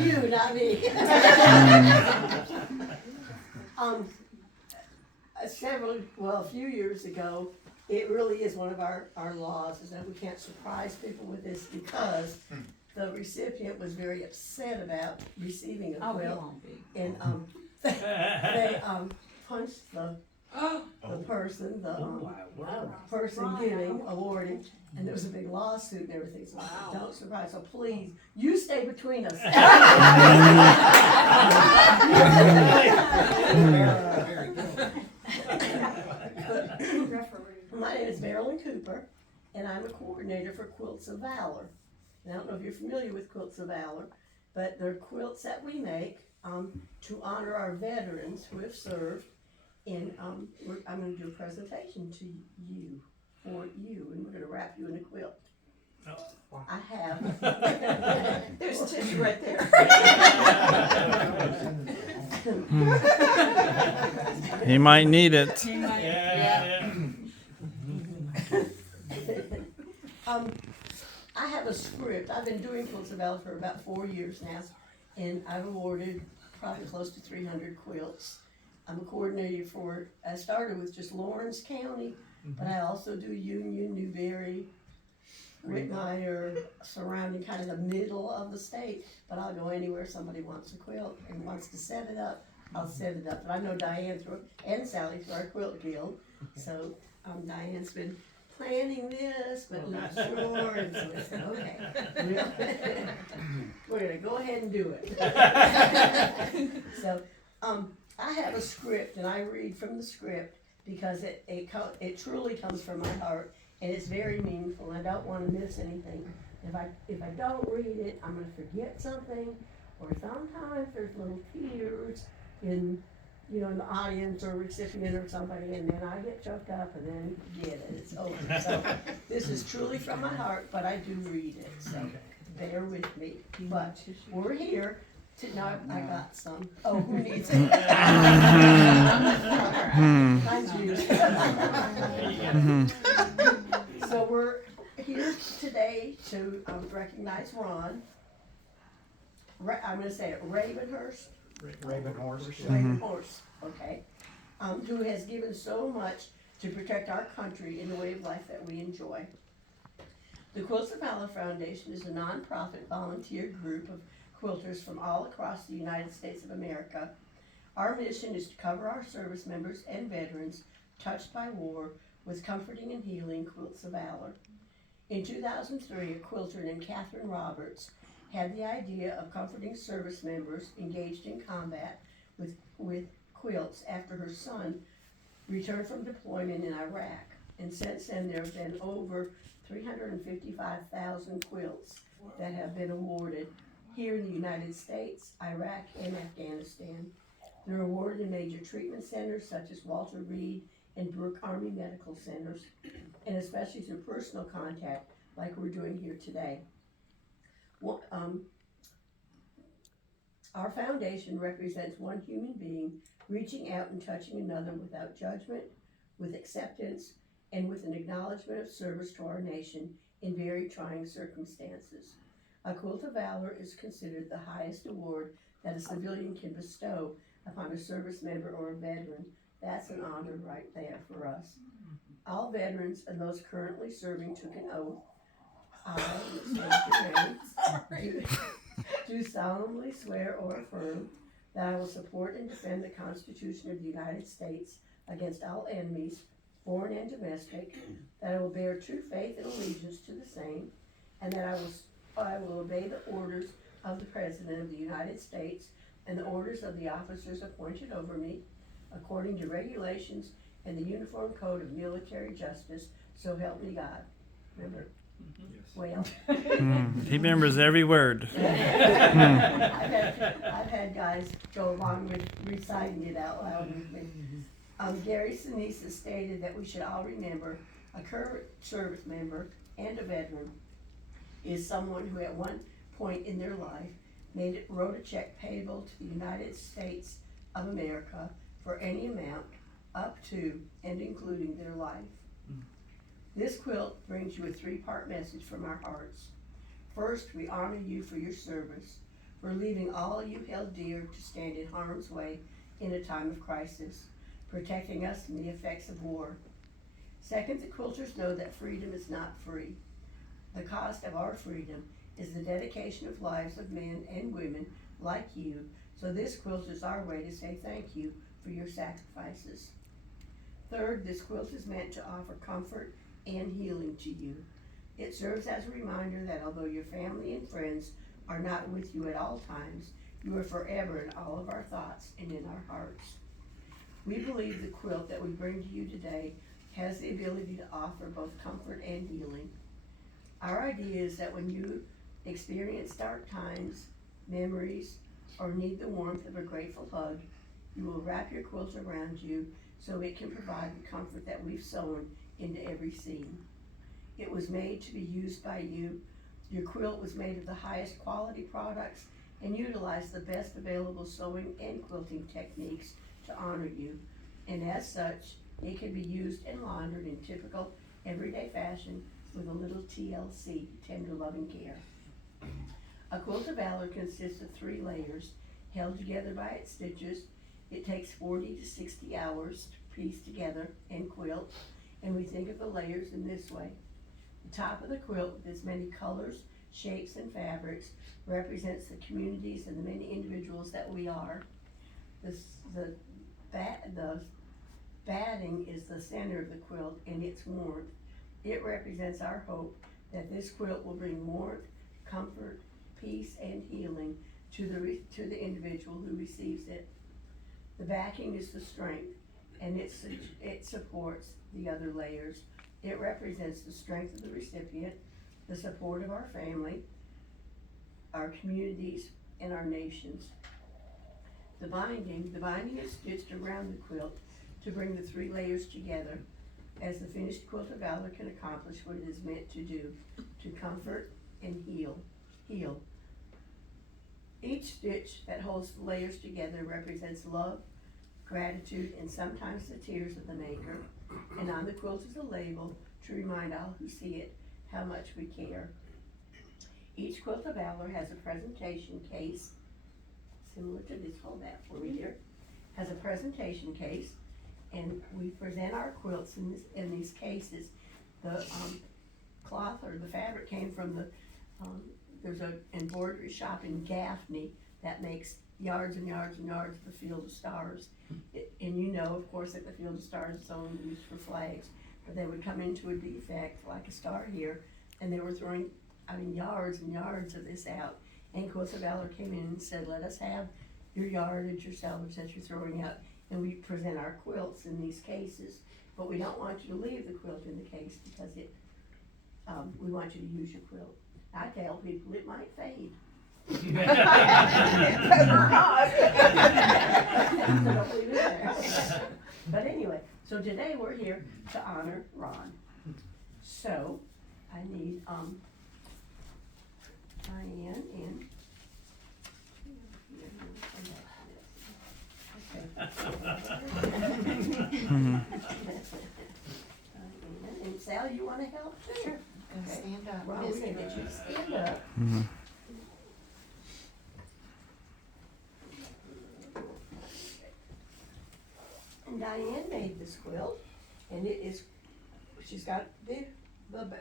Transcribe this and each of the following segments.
You, not me. A few years ago, it really is one of our laws, is that we can't surprise people with this because the recipient was very upset about receiving a quilt. And, they punched the person, person giving, awarding, and there was a big lawsuit and everything, so don't surprise, so please, you stay between us. My name is Marilyn Cooper, and I'm a coordinator for Quilts of Valor. And I don't know if you're familiar with Quilts of Valor, but they're quilts that we make to honor our veterans who have served. And I'm going to do a presentation to you, for you, and we're going to wrap you in a quilt. Oh. I have. There's a tissue right there. He might need it. Yeah. I have a script. I've been doing Quilts of Valor for about 4 years now, and I've awarded probably close to 300 quilts. I'm a coordinator for, I started with just Lawrence County, but I also do Union, Newberry, Whitmire, surrounding kind of the middle of the state, but I'll go anywhere somebody wants a quilt and wants to set it up, I'll set it up. But I know Diane and Sally through our quilt guild, so Diane's been planning this, but not sure, and so I said, okay. We're gonna go ahead and do it. So, I have a script, and I read from the script because it truly comes from my heart, and it's very meaningful. I don't want to miss anything. If I don't read it, I'm going to forget something, or sometimes there's little tears in the audience or recipient or somebody, and then I get choked up, and then forget it. It's over. So this is truly from my heart, but I do read it. So bear with me. But we're here. Now I got some. Oh, who needs it? Mine's used. So we're here today to recognize Ron. I'm going to say it, Ravenhurst. Ravenhorse, okay. Who has given so much to protect our country in the way of life that we enjoy. The Quilts of Valor Foundation is a nonprofit volunteer group of quilters from all across the United States of America. Our mission is to cover our service members and veterans touched by war with comforting and healing quilts of valor. In 2003, a quilter named Catherine Roberts had the idea of comforting service members engaged in combat with quilts after her son returned from deployment in Iraq. And since then, there have been over 355,000 quilts that have been awarded here in the United States, Iraq, and Afghanistan. They're awarded in major treatment centers such as Walter Reed and Brooke Army Medical Centers, and especially through personal contact like we're doing here today. Our foundation represents one human being reaching out and touching another without judgment, with acceptance, and with an acknowledgement of service to our nation in very trying circumstances. A Quilt of Valor is considered the highest award that a civilian can bestow upon a service member or a veteran. That's an honor right there for us. All veterans and those currently serving took an oath. Do solemnly swear or affirm that I will support and defend the Constitution of the United States against all enemies, foreign and domestic, that I will bear true faith and allegiance to the same, and that I will obey the orders of the President of the United States and the orders of the officers appointed over me, according to regulations and the Uniform Code of Military Justice, so help me God. Remember? Yes. Well. He remembers every word. I've had guys go along with reciting it out loud with me. Gary Sinise has stated that we should all remember a current service member and a veteran is someone who at one point in their life wrote a check payable to the United States of America for any amount up to and including their life. This quilt brings you a three-part message from our hearts. First, we honor you for your service. for leaving all you held dear to stand in harm's way in a time of crisis, protecting us from the effects of war. Second, the quilters know that freedom is not free. The cost of our freedom is the dedication of lives of men and women like you, so this quilt is our way to say thank you for your sacrifices. Third, this quilt is meant to offer comfort and healing to you. It serves as a reminder that although your family and friends are not with you at all times, you are forever in all of our thoughts and in our hearts. We believe the quilt that we bring to you today has the ability to offer both comfort and healing. Our idea is that when you experience dark times, memories, or need the warmth of a grateful hug, you will wrap your quilt around you so it can provide the comfort that we've sewn into every seam. It was made to be used by you. Your quilt was made of the highest quality products and utilized the best available sewing and quilting techniques to honor you. And as such, it can be used and laundered in typical everyday fashion with a little TLC, tender loving care. A Quilt of Valor consists of 3 layers held together by its stitches. It takes 40 to 60 hours to piece together and quilt, and we think of the layers in this way. The top of the quilt, with its many colors, shapes, and fabrics, represents the communities and the many individuals that we are. The batting is the center of the quilt and its warmth. It represents our hope that this quilt will bring warmth, comfort, peace, and healing to the individual who receives it. The backing is the strength, and it supports the other layers. It represents the strength of the recipient, the support of our family, our communities, and our nations. The binding is stitched around the quilt to bring the 3 layers together, as the finished Quilt of Valor can accomplish what it is meant to do, to comfort and heal. Each stitch that holds the layers together represents love, gratitude, and sometimes the tears of the maker. And on the quilt is a label to remind all who see it how much we care. Each Quilt of Valor has a presentation case, similar to this, hold that for me here, has a presentation case, and we present our quilts in these cases. The cloth or the fabric came from there's an embroidery shop in Gaffney that makes yards and yards and yards of the Field of Stars. And you know, of course, that the Field of Stars is only used for flags, but they would come into a defect like a star here, and they were throwing, yards and yards of this out. And Quilts of Valor came in and said, let us have your yardage, your salvage that you're throwing out, and we present our quilts in these cases. But we don't want you to leave the quilt in the case because we want you to use your quilt. I tell people it might fade. So don't leave it there. But anyway, so today we're here to honor Ron. So I need Diane and and Sal, you want to help too? Sure. Okay. Stand up. Ron, we're gonna get you to stand up. And Diane made this quilt, and she's got the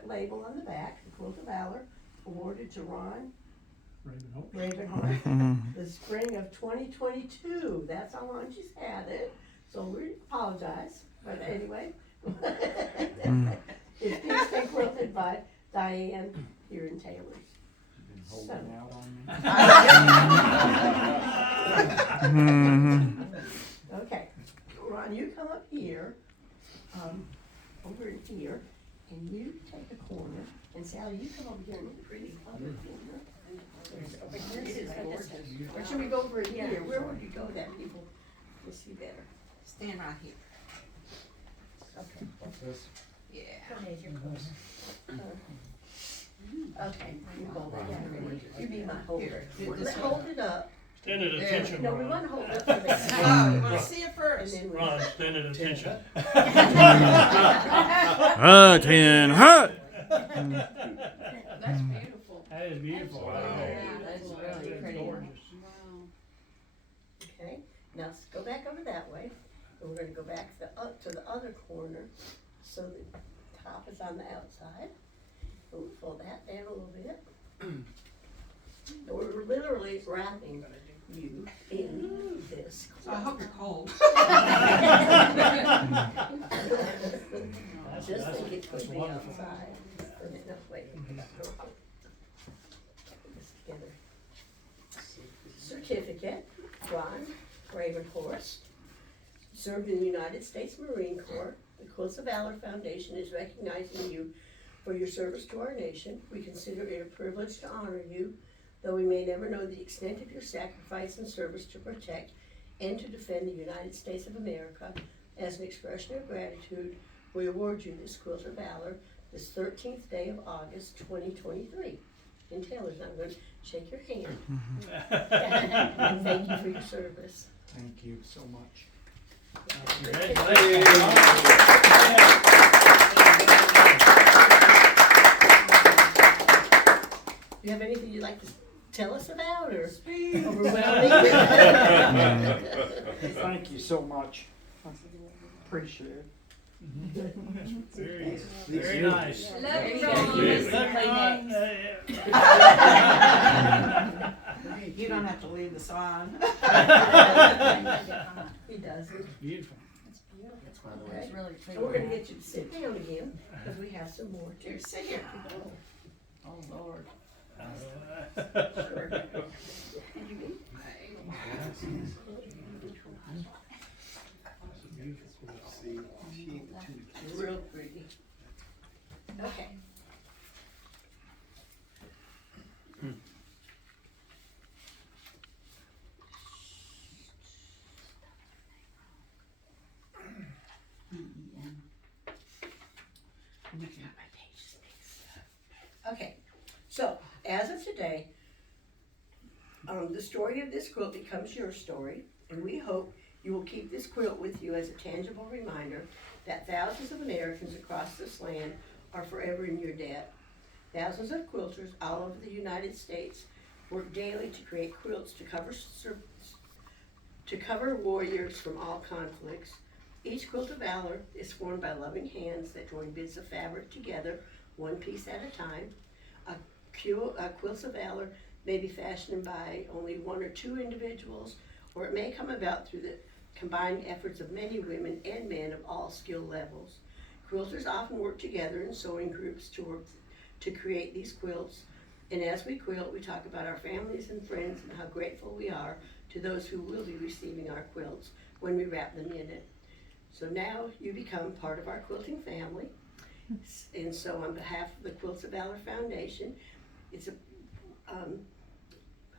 label on the back, the Quilt of Valor, awarded to Ron Ravenhorn, the spring of 2022. That's how long she's had it, so we apologize, but anyway. It's pieced and quilted by Diane here in Taylor's. Okay, Ron, you come up here, over in here, and you take a corner, and Sally, you come over here and look pretty other corner. This is gorgeous. Or should we go over here? Where would you go that people will see better? Stand right here. Okay. Yeah. Okay, you hold that down. You be my holder. Here. Hold it up. Stand at attention, No, we Ron. want to hold it up for this. Oh, you want to see it And first? then we. Ron, stand at attention. Hut and hut. That's beautiful. That is beautiful. Yeah, that's really pretty. Gorgeous. Okay, now let's go back over that way, and we're gonna go back to the other corner, so the top is on the outside. We'll fold that down a little bit. And we're literally wrapping you in this So I hope you're cold. Just think it That's could be wonderful. outside. No, wait. Put this together. Certificate, Ron Ravenhorst, served in the United States Marine Corps. The Quilts of Valor Foundation is recognizing you for your service to our nation. We consider it a privilege to honor you, though we may never know the extent of your sacrifice and service to protect and to defend the United States of America. As an expression of gratitude, we award you this Quilt of Valor this 13th day of August 2023. And Taylor's not going to shake your hand. And thank you for your service. Thank you so much. Do you have anything you'd like to tell us about or overwhelming? Thank you so much. Appreciate it. Very, very nice. Love you, Look, You don't have to leave this on. He doesn't. Beautiful. Okay. So we're gonna get you to sit down again, because we have some more Here, too. sit here. Oh, Lord. Sure. Real pretty. Okay. Okay, so as of today, the story of this quilt becomes your story, and we hope you will keep this quilt with you as a tangible reminder that thousands of Americans across this land are forever in your debt. Thousands of quilters all over the United States work daily to create quilts to cover warriors from all conflicts. Each quilt of valor is formed by loving hands that join bits of fabric together, one piece at a time. Quilts of valor may be fashioned by only one or two individuals, or it may come about through the combined efforts of many women and men of all skill levels. Quilters often work together in sewing groups to create these quilts, and as we quilt, we talk about our families and friends and how grateful we are to those who will be receiving our quilts when we wrap them in it. So now you become part of our quilting family, and so on behalf of the Quilts of Valor Foundation, it's a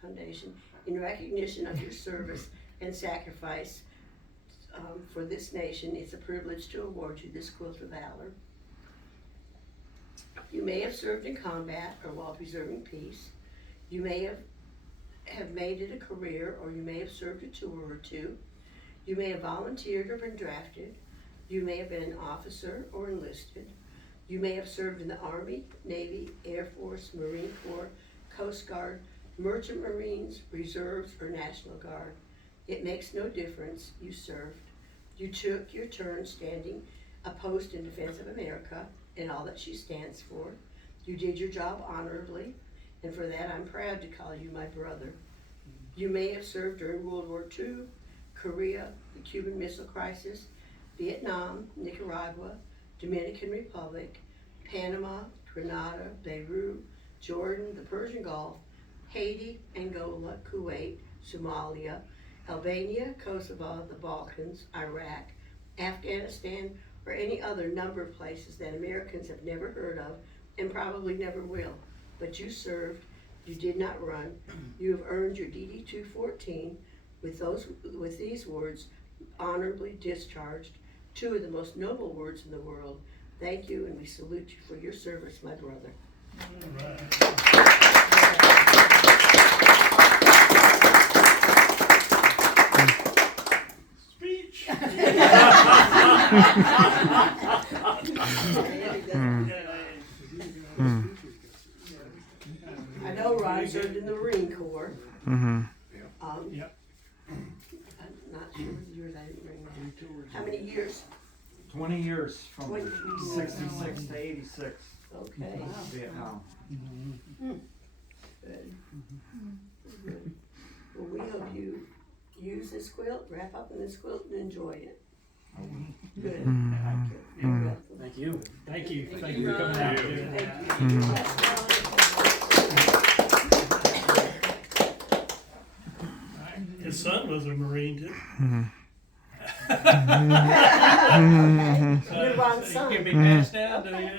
foundation in recognition of your service and sacrifice for this nation. It's a privilege to award you this Quilt of Valor. You may have served in combat or while preserving peace. You may have made it a career, or you may have served a tour or two. You may have volunteered or been drafted. You may have been an officer or enlisted. You may have served in the Army, Navy, Air Force, Marine Corps, Coast Guard, Merchant Marines, Reserves, or National Guard. It makes no difference. You served. You took your turn standing a post in defense of America and all that she stands for. You did your job honorably, and for that I'm proud to call you my brother. You may have served during World War II, Korea, the Cuban Missile Crisis, Vietnam, Nicaragua, Dominican Republic, Panama, Grenada, Beirut, Jordan, the Persian Gulf, Haiti, Angola, Kuwait, Somalia, Albania, Kosovo, the Balkans, Iraq, Afghanistan, or any other number of places that Americans have never heard of and probably never will. But you served, you did not run. You have earned your DD 214 with these words, honorably discharged, two of the most noble words in the world. Thank you, and we salute you for your service, my brother. Speech. I How many years? 20 years from 20. 66 to 86. Okay, Vietnam. good. Good. Well, we hope you use this quilt, wrap up in this quilt and enjoy it. Good. You're welcome. Thank you. Thank you. Thank you for coming out. Thank you. His son was a Marine too. Your wrong So son. you can be passed down to you.